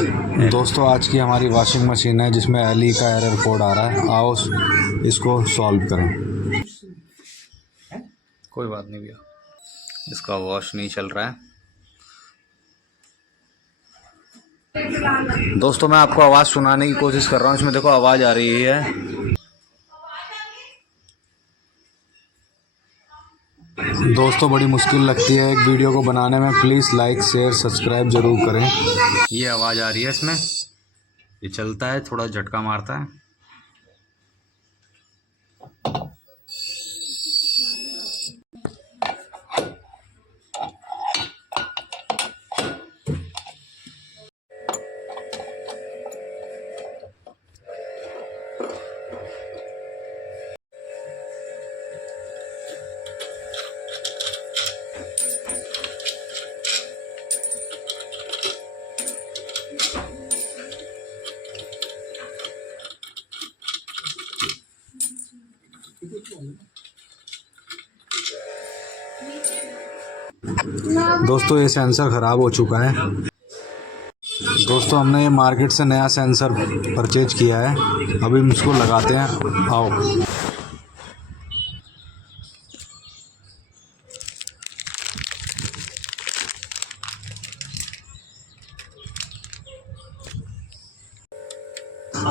दोस्तों आज की हमारी वॉशिंग मशीन है जिसमें एली का एरर कोड आ रहा है। आओ इसको सॉल्व करें। कोई बात नहीं भैया, इसका वॉश नहीं चल रहा है। दोस्तों मैं आपको आवाज़ सुनाने की कोशिश कर रहा हूँ, इसमें देखो आवाज़ आ रही है। दोस्तों बड़ी मुश्किल लगती है एक वीडियो को बनाने में। प्लीज़ लाइक शेयर सब्सक्राइब ज़रूर करें। ये आवाज़ आ रही है इसमें, ये चलता है, थोड़ा झटका मारता है। दोस्तों ये सेंसर ख़राब हो चुका है। दोस्तों हमने ये मार्केट से नया सेंसर परचेज किया है, अभी हम इसको लगाते हैं। आओ।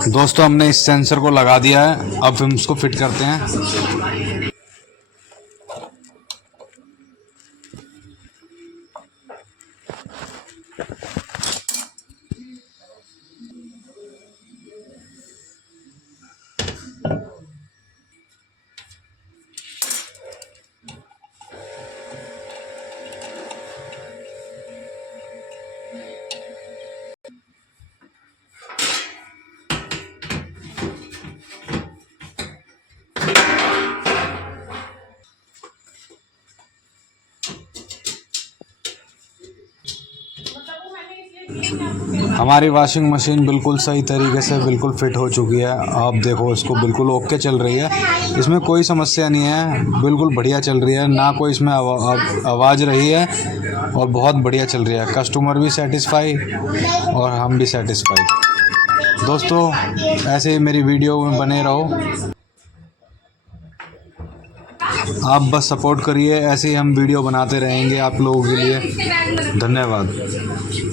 दोस्तों हमने इस सेंसर को लगा दिया है, अब हम इसको फिट करते हैं। हमारी वॉशिंग मशीन बिल्कुल सही तरीके से बिल्कुल फिट हो चुकी है। आप देखो इसको बिल्कुल ओके चल रही है, इसमें कोई समस्या नहीं है, बिल्कुल बढ़िया चल रही है, ना कोई इसमें आवाज़ रही है और बहुत बढ़िया चल रही है। कस्टमर भी सेटिस्फाई और हम भी सेटिस्फाई। दोस्तों ऐसे ही मेरी वीडियो में बने रहो, आप बस सपोर्ट करिए, ऐसे ही हम वीडियो बनाते रहेंगे आप लोगों के लिए। धन्यवाद।